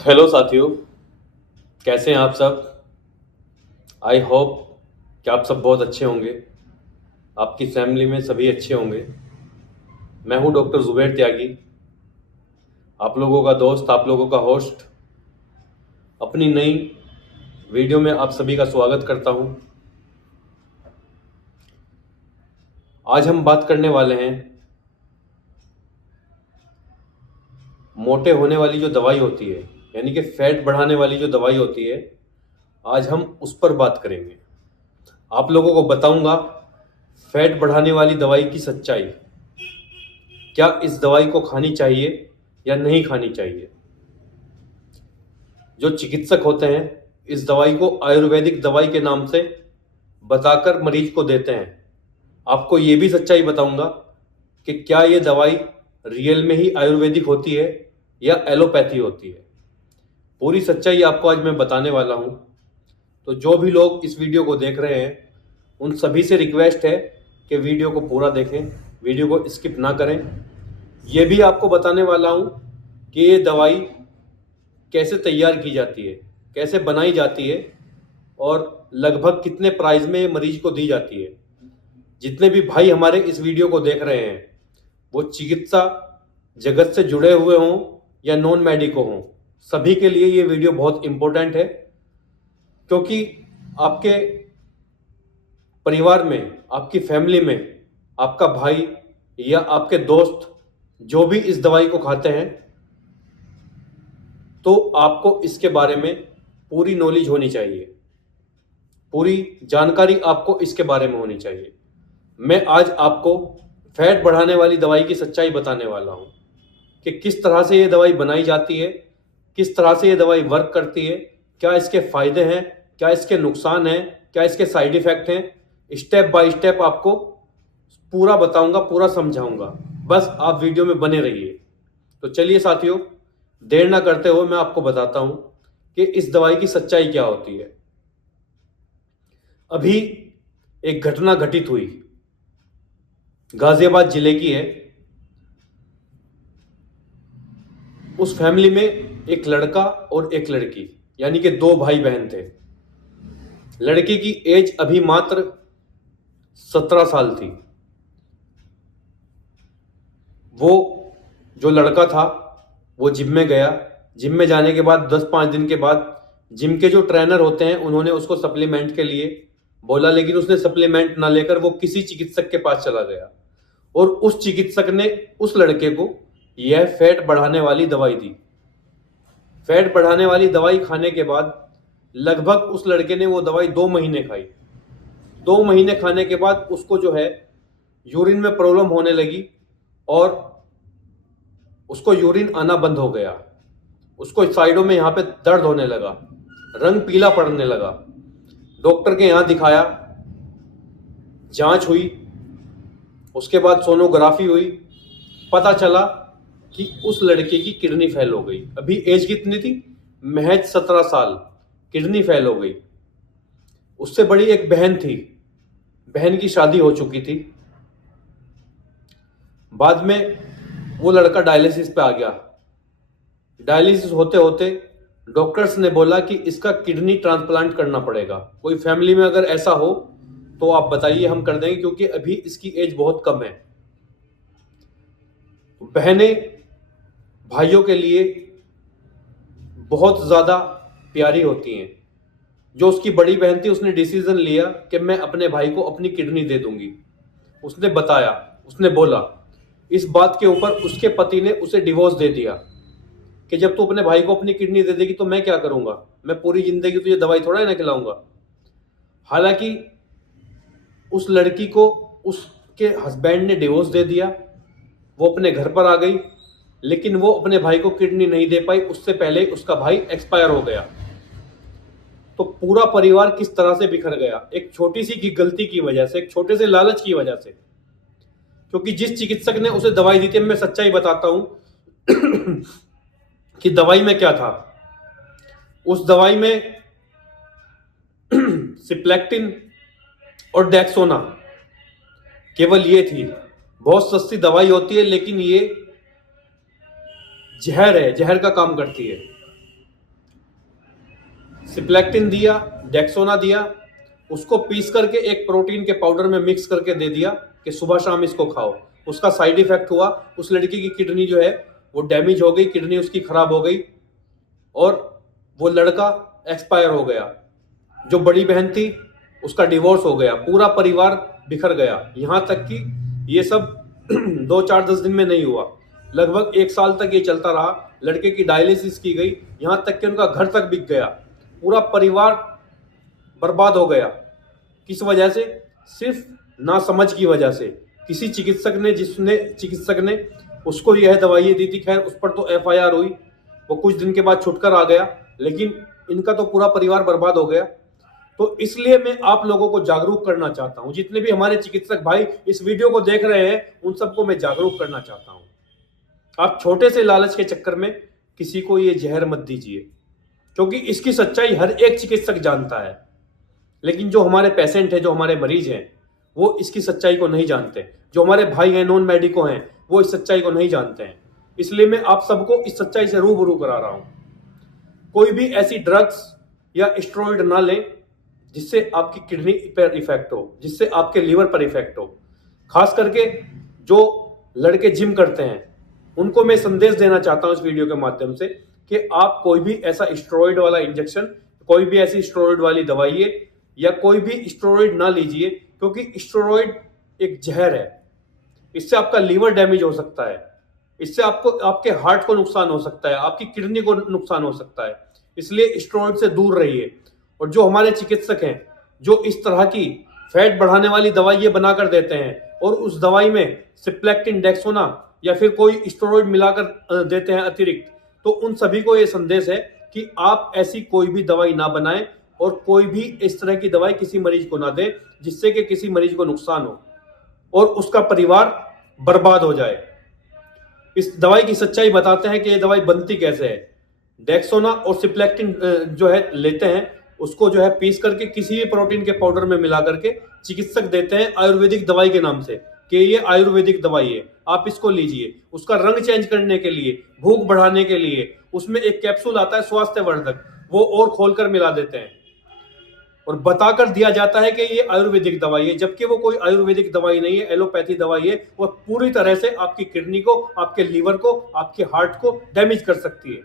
Hello साथियों, कैसे हैं आप सब। आई होप कि आप सब बहुत अच्छे होंगे। आपकी फैमिली में सभी अच्छे होंगे। मैं हूं डॉक्टर जुबैर त्यागी, आप लोगों का दोस्त, आप लोगों का होस्ट। अपनी नई वीडियो में आप सभी का स्वागत करता हूं। आज हम बात करने वाले हैं मोटे होने वाली जो दवाई होती है, यानी कि फैट बढ़ाने वाली जो दवाई होती है, आज हम उस पर बात करेंगे। आप लोगों को बताऊंगा फैट बढ़ाने वाली दवाई की सच्चाई। क्या इस दवाई को खानी चाहिए या नहीं खानी चाहिए। जो चिकित्सक होते हैं इस दवाई को आयुर्वेदिक दवाई के नाम से बताकर मरीज को देते हैं। आपको ये भी सच्चाई बताऊंगा कि क्या ये दवाई रियल में ही आयुर्वेदिक होती है या एलोपैथी होती है। पूरी सच्चाई आपको आज मैं बताने वाला हूं। तो जो भी लोग इस वीडियो को देख रहे हैं उन सभी से रिक्वेस्ट है कि वीडियो को पूरा देखें, वीडियो को स्किप ना करें। ये भी आपको बताने वाला हूं कि ये दवाई कैसे तैयार की जाती है, कैसे बनाई जाती है और लगभग कितने प्राइस में मरीज को दी जाती है। जितने भी भाई हमारे इस वीडियो को देख रहे हैं वो चिकित्सा जगत से जुड़े हुए हों या नॉन मेडिको हों, सभी के लिए ये वीडियो बहुत इंपॉर्टेंट है। क्योंकि आपके परिवार में, आपकी फैमिली में आपका भाई या आपके दोस्त जो भी इस दवाई को खाते हैं तो आपको इसके बारे में पूरी नॉलेज होनी चाहिए, पूरी जानकारी आपको इसके बारे में होनी चाहिए। मैं आज आपको फैट बढ़ाने वाली दवाई की सच्चाई बताने वाला हूं कि किस तरह से ये दवाई बनाई जाती है, किस तरह से ये दवाई वर्क करती है, क्या इसके फायदे हैं, क्या इसके नुकसान हैं, क्या इसके साइड इफेक्ट हैं। स्टेप बाय स्टेप आपको पूरा बताऊंगा, पूरा समझाऊंगा। बस आप वीडियो में बने रहिए। तो चलिए साथियों, देर ना करते हुए मैं आपको बताता हूं कि इस दवाई की सच्चाई क्या होती है। अभी एक घटना घटित हुई, गाजियाबाद जिले की है। उस फैमिली में एक लड़का और एक लड़की, यानी कि दो भाई बहन थे। लड़के की एज अभी मात्र 17 साल थी। वो जो लड़का था वो जिम में गया। जिम में जाने के बाद 10-5 दिन के बाद जिम के जो ट्रेनर होते हैं उन्होंने उसको सप्लीमेंट के लिए बोला, लेकिन उसने सप्लीमेंट ना लेकर वो किसी चिकित्सक के पास चला गया और उस चिकित्सक ने उस लड़के को यह फैट बढ़ाने वाली दवाई दी। फैट बढ़ाने वाली दवाई खाने के बाद लगभग उस लड़के ने वो दवाई 2 महीने खाई। 2 महीने खाने के बाद उसको जो है यूरिन में प्रॉब्लम होने लगी और उसको यूरिन आना बंद हो गया। उसको साइडों में यहाँ पे दर्द होने लगा, रंग पीला पड़ने लगा। डॉक्टर के यहाँ दिखाया, जांच हुई, उसके बाद सोनोग्राफी हुई। पता चला कि उस लड़के की किडनी फेल हो गई। अभी एज कितनी थी? महज 17 साल। किडनी फेल हो गई। उससे बड़ी एक बहन थी, बहन की शादी हो चुकी थी। बाद में वो लड़का डायलिसिस पे आ गया। डायलिसिस होते होते डॉक्टर्स ने बोला कि इसका किडनी ट्रांसप्लांट करना पड़ेगा। कोई फैमिली में अगर ऐसा हो तो आप बताइए, हम कर देंगे, क्योंकि अभी इसकी एज बहुत कम है। बहनें भाइयों के लिए बहुत ज़्यादा प्यारी होती हैं। जो उसकी बड़ी बहन थी उसने डिसीजन लिया कि मैं अपने भाई को अपनी किडनी दे दूंगी। उसने बताया, उसने बोला। इस बात के ऊपर उसके पति ने उसे डिवोर्स दे दिया कि जब तू अपने भाई को अपनी किडनी दे देगी तो मैं क्या करूंगा, मैं पूरी जिंदगी तुझे दवाई थोड़ा ही ना खिलाऊंगा। हालांकि उस लड़की को उसके हस्बैंड ने डिवोर्स दे दिया, वो अपने घर पर आ गई, लेकिन वो अपने भाई को किडनी नहीं दे पाई। उससे पहले उसका भाई एक्सपायर हो गया। तो पूरा परिवार किस तरह से बिखर गया, एक छोटी सी की गलती की वजह से, एक छोटे से लालच की वजह से। क्योंकि जिस चिकित्सक ने उसे दवाई दी थी, मैं सच्चाई बताता हूं कि दवाई में क्या था। उस दवाई में सिप्लेक्टिन और डेक्सोना, केवल ये थी। बहुत सस्ती दवाई होती है लेकिन ये जहर है, जहर का काम करती है। सिप्लेक्टिन दिया, डेक्सोना दिया, उसको पीस करके एक प्रोटीन के पाउडर में मिक्स करके दे दिया कि सुबह शाम इसको खाओ। उसका साइड इफेक्ट हुआ, उस लड़की की किडनी जो है वो डैमेज हो गई, किडनी उसकी खराब हो गई और वो लड़का एक्सपायर हो गया। जो बड़ी बहन थी उसका डिवोर्स हो गया, पूरा परिवार बिखर गया। यहां तक कि ये सब 2-4-10 दिन में नहीं हुआ, लगभग 1 साल तक ये चलता रहा। लड़के की डायलिसिस की गई, यहां तक कि उनका घर तक बिक गया, पूरा परिवार बर्बाद हो गया। किस वजह से? सिर्फ नासमझ की वजह से। किसी चिकित्सक ने उसको यह दवाई दी थी। खैर उस पर तो FIR हुई, वो कुछ दिन के बाद छुटकर आ गया, लेकिन इनका तो पूरा परिवार बर्बाद हो गया। तो इसलिए मैं आप लोगों को जागरूक करना चाहता हूं। जितने भी हमारे चिकित्सक भाई इस वीडियो को देख रहे हैं, उन सबको मैं जागरूक करना चाहता हूं। आप छोटे से लालच के चक्कर में किसी को ये जहर मत दीजिए, क्योंकि इसकी सच्चाई हर एक चिकित्सक जानता है, लेकिन जो हमारे पेशेंट हैं, जो हमारे मरीज हैं, वो इसकी सच्चाई को नहीं जानते। जो हमारे भाई हैं, नॉन मेडिको हैं, वो इस सच्चाई को नहीं जानते हैं। इसलिए मैं आप सबको इस सच्चाई से रूबरू करा रहा हूं। कोई भी ऐसी ड्रग्स या स्टेरॉइड ना लें जिससे आपकी किडनी पर इफेक्ट हो, जिससे आपके लीवर पर इफेक्ट हो। खास करके जो लड़के जिम करते हैं, उनको मैं संदेश देना चाहता हूं इस वीडियो के माध्यम से कि आप कोई भी ऐसा स्टेरॉइड वाला इंजेक्शन, कोई भी ऐसी स्टेरॉइड वाली दवाई या कोई भी स्टेरॉइड ना लीजिए, क्योंकि स्टेरॉइड एक जहर है। इससे आपका लीवर डैमेज हो सकता है, इससे आपके हार्ट को नुकसान हो सकता है, आपकी किडनी को नुकसान हो सकता है। इसलिए स्टेरॉइड से दूर रहिए। और जो हमारे चिकित्सक हैं, जो इस तरह की फैट बढ़ाने वाली दवाइयां बनाकर देते हैं और उस दवाई में सिप्लेक्टिन, डेक्सोना या फिर कोई स्टेरॉइड मिलाकर देते हैं अतिरिक्त, तो उन सभी को ये संदेश है कि आप ऐसी कोई भी दवाई ना बनाएं और कोई भी इस तरह की दवाई किसी मरीज को ना दें जिससे कि किसी मरीज को नुकसान हो और उसका परिवार बर्बाद हो जाए। इस दवाई की सच्चाई बताते हैं कि ये दवाई बनती कैसे है। डेक्सोना और सिप्लेक्टिन जो है लेते हैं, उसको जो है पीस करके किसी भी प्रोटीन के पाउडर में मिला करके चिकित्सक देते हैं आयुर्वेदिक दवाई के नाम से कि ये आयुर्वेदिक दवाई है, आप इसको लीजिए। उसका रंग चेंज करने के लिए, भूख बढ़ाने के लिए उसमें एक कैप्सूल आता है स्वास्थ्यवर्धक, वो और खोलकर मिला देते हैं और बताकर दिया जाता है कि ये आयुर्वेदिक दवाई है, जबकि वो कोई आयुर्वेदिक दवाई नहीं है, एलोपैथी दवाई है। वो पूरी तरह से आपकी किडनी को, आपके लीवर को, आपके हार्ट को डैमेज कर सकती है।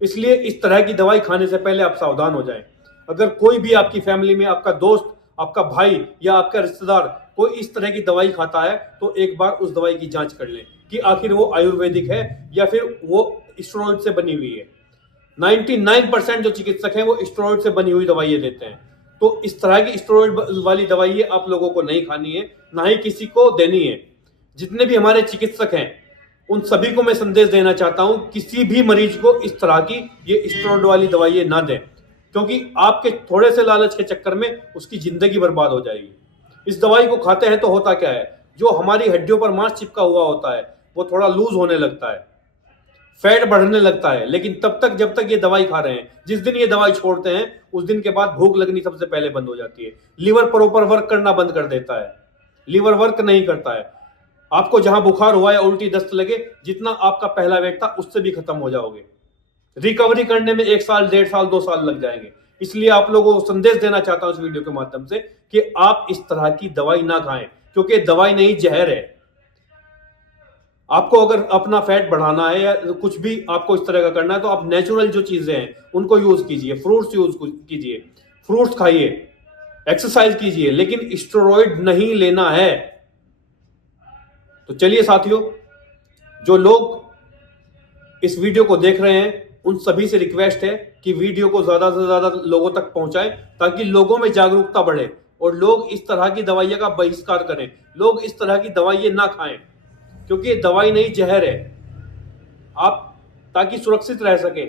इसलिए इस तरह की दवाई खाने से पहले आप सावधान हो जाएं। अगर कोई भी आपकी फैमिली में, आपका दोस्त, आपका भाई या आपका रिश्तेदार कोई इस तरह की दवाई खाता है, तो एक बार उस दवाई की जांच कर लें कि आखिर वो आयुर्वेदिक है या फिर वो स्टेरॉइड से बनी हुई है। 99% जो चिकित्सक हैं वो स्टेरॉइड से बनी हुई दवाइयां देते हैं। तो इस तरह की स्टेरॉइड वाली दवाइयां आप लोगों को नहीं खानी है, ना ही किसी को देनी है। जितने भी हमारे चिकित्सक हैं उन सभी को मैं संदेश देना चाहता हूं, किसी भी मरीज को इस तरह की ये स्टेरॉइड वाली दवाइयां ना दें, क्योंकि आपके थोड़े से लालच के चक्कर में उसकी जिंदगी बर्बाद हो जाएगी। इस दवाई को खाते हैं तो होता क्या है, जो हमारी हड्डियों पर मांस चिपका हुआ होता है वो थोड़ा लूज होने लगता है, फैट बढ़ने लगता है। लेकिन तब तक जब तक ये दवाई खा रहे हैं, जिस दिन ये दवाई छोड़ते हैं उस दिन के बाद भूख लगनी सबसे पहले बंद हो जाती है। लीवर प्रॉपर वर्क करना बंद कर देता है, लीवर वर्क नहीं करता है। आपको जहां बुखार हुआ या उल्टी दस्त लगे, जितना आपका पहला वेट था उससे भी खत्म हो जाओगे। रिकवरी करने में 1 साल, 1.5 साल, 2 साल लग जाएंगे। इसलिए आप लोगों को संदेश देना चाहता हूं इस वीडियो के माध्यम से कि आप इस तरह की दवाई ना खाएं, क्योंकि दवाई नहीं, जहर है। आपको अगर अपना फैट बढ़ाना है या कुछ भी आपको इस तरह का करना है, तो आप नेचुरल जो चीजें हैं उनको यूज कीजिए। फ्रूट्स यूज कीजिए, फ्रूट्स खाइए, एक्सरसाइज कीजिए, लेकिन स्टेरॉइड नहीं लेना है। तो चलिए साथियों, जो लोग इस वीडियो को देख रहे हैं उन सभी से रिक्वेस्ट है कि वीडियो को ज्यादा से ज्यादा लोगों तक पहुंचाएं, ताकि लोगों में जागरूकता बढ़े और लोग इस तरह की दवाइयों का बहिष्कार करें। लोग इस तरह की दवाइयां ना खाएं, क्योंकि ये दवाई नहीं, जहर है। आप ताकि सुरक्षित रह सके,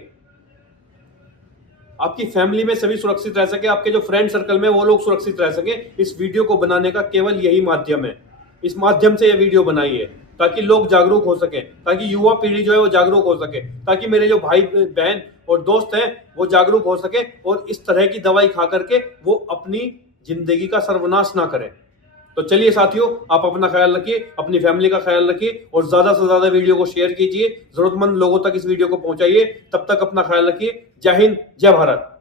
आपकी फैमिली में सभी सुरक्षित रह सके, आपके जो फ्रेंड सर्कल में वो लोग सुरक्षित रह सके, इस वीडियो को बनाने का केवल यही माध्यम है। इस माध्यम से ये वीडियो बनाई है ताकि लोग जागरूक हो सके, ताकि युवा पीढ़ी जो है वो जागरूक हो सके, ताकि मेरे जो भाई बहन और दोस्त हैं वो जागरूक हो सके और इस तरह की दवाई खा करके वो अपनी जिंदगी का सर्वनाश ना करें। तो चलिए साथियों, आप अपना ख्याल रखिए, अपनी फैमिली का ख्याल रखिए और ज्यादा से ज्यादा वीडियो को शेयर कीजिए, जरूरतमंद लोगों तक इस वीडियो को पहुंचाइए। तब तक अपना ख्याल रखिए। जय हिंद, जय भारत।